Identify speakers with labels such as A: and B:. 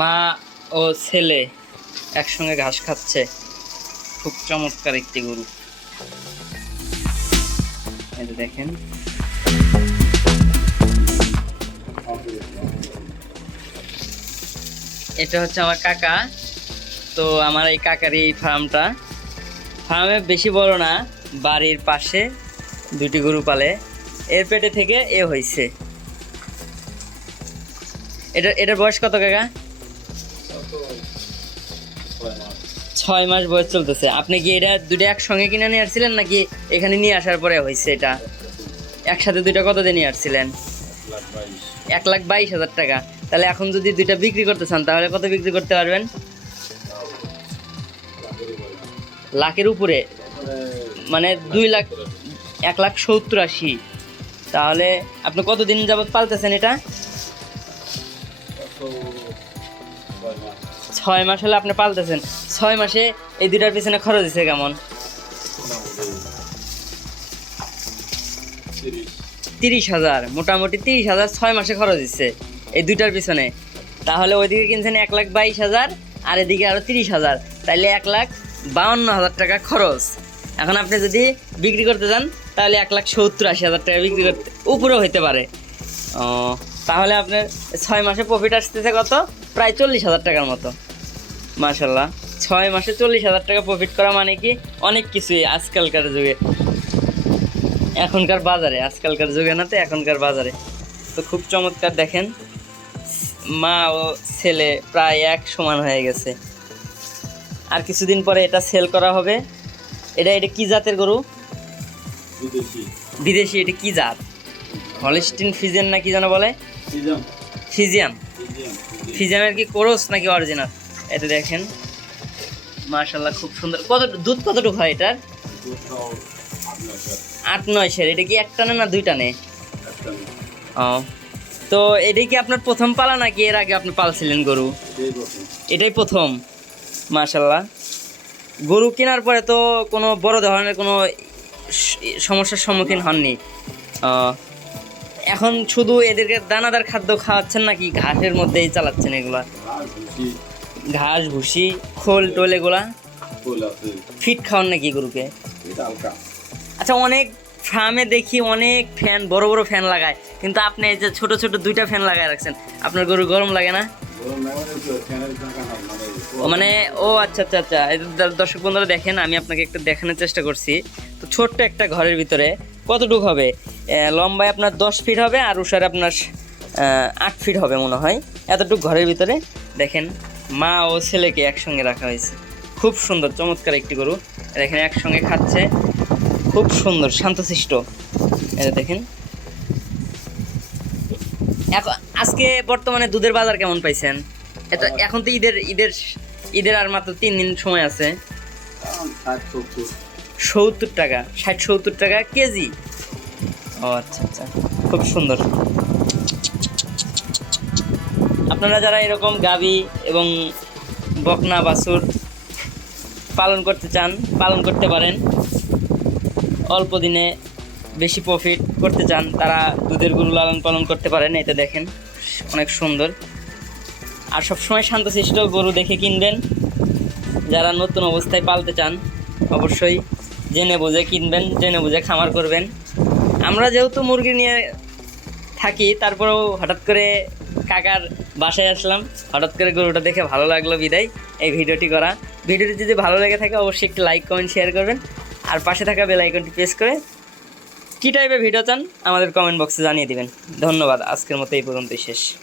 A: মা ও ছেলে একসঙ্গে ঘাস খাচ্ছে। খুব চমৎকার একটি গরু। যে দেখেন। এটা হচ্ছে আমার কাকা। তো আমার এই কাকার এই ফার্মটা। ফার্মে বেশি বড় না, বাড়ির পাশে দুটি গরু পালে। এর পেটে থেকে এ হয়েছে এটা, এটার বয়স কত কাকা? ছয় মাস বয়স চলতেছে। আপনি কি এটা দুটো একসঙ্গে কিনে নিয়ে আসছিলেন নাকি এখানে নিয়ে আসার পরে হয়েছে এটা? একসাথে দুইটা কত দিয়ে নিয়ে আসছিলেন? এক লাখ বাইশ হাজার টাকা। তাহলে এখন যদি দুইটা বিক্রি করতে চান, তাহলে কত বিক্রি করতে পারবেন? লাখের উপরে। মানে দুই লাখ, এক লাখ সত্তর আশি। তাহলে আপনি কতদিন যাবৎ পালতেছেন এটা? ছয় মাস হলে আপনি পালতেছেন, ছয় মাসে এই দুটার পিছনে খরচ দিচ্ছে কেমন? তিরিশ হাজার, মোটামুটি তিরিশ হাজার ছয় মাসে খরচ দিচ্ছে এই দুইটার পিছনে। তাহলে ওইদিকে কিনছেন এক লাখ বাইশ হাজার, আর এদিকে আরও তিরিশ হাজার। তাইলে এক লাখ বাউন্ন হাজার টাকা খরচ। এখন আপনি যদি বিক্রি করতে চান তাহলে এক লাখ সত্তর আশি হাজার টাকা বিক্রি করতে উপরেও হইতে পারে। তাহলে আপনার ছয় মাসে প্রফিট আসতেছে কত? প্রায় চল্লিশ হাজার টাকার মতো। মাশাল্লাহ ছয় মাসে চল্লিশ হাজার টাকা প্রফিট করা মানে কি? অনেক কিছুই আজকালকার যুগে। এখনকার বাজারে আজকালকার যুগে না তো এখনকার বাজারে। তো খুব চমৎকার দেখেন মা ও ছেলে প্রায় এক সমান হয়ে গেছে। আর কিছুদিন পরে এটা সেল করা হবে। এটা এটা কি জাতের গরু? বিদেশি। এটা কি জাত? হলিস্টিন ফিজেন না কি যেন বলে? ফিজিয়াম ফিজিয়ামের কি কোরস নাকি অরিজিনাল? এটা দেখেন। মাশাল্লাহ খুব সুন্দর। কত দুধ কতটুকু হয় এটার? আট, নয় সের। এটা কি এক টানে না দুই টানে ও। তো এটাই কি আপনার প্রথম পালা নাকি এর আগে আপনি পালছিলেন গরু? এটাই প্রথম। মাশাল্লাহ গরু কেনার পরে তো কোনো বড় ধরনের কোনো সমস্যার সম্মুখীন হননি। এখন শুধু এদেরকে দানাদার খাদ্য খাওয়াচ্ছেন নাকি ঘাসের মধ্যেই চালাচ্ছেন এগুলা? ঘাস ভুসি খোল টোল এগুলা? ফিট খাওয়ান নাকি গরুকে? আচ্ছা অনেক ফার্মে দেখি অনেক ফ্যান বড় বড় ফ্যান লাগায়। কিন্তু আপনি এই যে ছোট ছোট দুইটা ফ্যান লাগায় রাখছেন আপনার গরু গরম লাগে না? মানে ও আচ্ছা আচ্ছা আচ্ছা। দর্শক বন্ধুরা দেখেন, আমি আপনাকে একটু দেখানোর চেষ্টা করছি। তো ছোট্ট একটা ঘরের ভিতরে কতটুকু হবে? লম্বায় আপনার দশ ফিট হবে আর উষারে আপনার আট ফিট হবে মনে হয়। এতটুকু ঘরের ভিতরে। দেখেন, মা ও ছেলেকে একসঙ্গে রাখা হয়েছে। খুব সুন্দর, চমৎকার একটি গরু। দেখেন, একসঙ্গে খাচ্ছে। খুব সুন্দর, শান্তশিষ্ট। এটা দেখেন। এখন আজকে বর্তমানে দুধের বাজার কেমন পাইছেন? এটা এখন তো ঈদের ঈদের ঈদের আর মাত্র তিন দিন সময় আছে। সত্তর টাকা ষাট সত্তর টাকা কেজি। ও আচ্ছা আচ্ছা খুব সুন্দর। আপনারা যারা এরকম গাবি এবং বকনা বাছুর পালন করতে চান পালন করতে পারেন। অল্প দিনে বেশি প্রফিট করতে চান, তারা দুধের গরু লালন পালন করতে পারেন, এটা দেখেন, অনেক সুন্দর। আর সবসময় শান্তশিষ্ট গরু দেখে কিনবেন। যারা নতুন অবস্থায় পালতে চান, অবশ্যই জেনে বুঝে কিনবেন, জেনে বুঝে খামার করবেন। আমরা যেহেতু মুরগি নিয়ে থাকি, তারপরেও হঠাৎ করে কাকার বাসায় আসলাম। হঠাৎ করে গরুটা দেখে ভালো লাগল বিদায়, এই ভিডিওটি করা। ভিডিওটি যদি ভালো লেগে থাকে, অবশ্যই একটি লাইক কমেন্ট শেয়ার করবেন। আর পাশে থাকা বেল আইকনটি প্রেস করে কী টাইপের ভিডিও চান? আমাদের কমেন্ট বক্সে জানিয়ে দেবেন। ধন্যবাদ, আজকের মতো এই পর্যন্তই শেষ।